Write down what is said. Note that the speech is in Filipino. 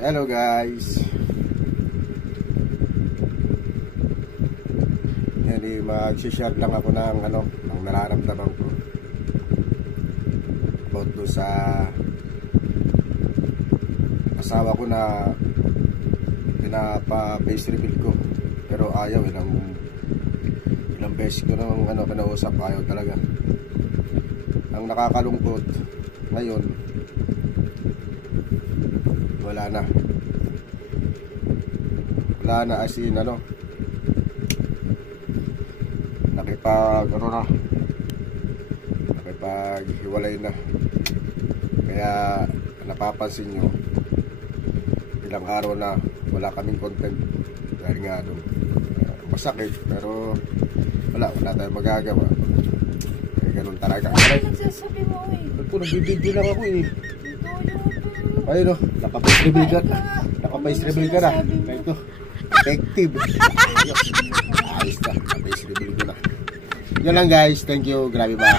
Hello guys. Hindi mag-share lang ako ng ng nararamdaman ko about do sa asawa ko na pinapa-face reveal ko, pero ayaw. Ilang beses ko nang kinausap, ayaw talaga. Ang nakakalungkot ngayon, wala na as in nakipaghiwalay na. Kaya napapansin nyo, ilang araw na wala kaming content dahil nga masakit, pero wala tayong magagawa. Ganun talaga. Nagsasabi mo Nagbibidyo lang ako ayun naka-face reveal ka na. Ito effective. Ayos na, naka-face reveal ko na. Yun lang guys, thank you, grabe ba.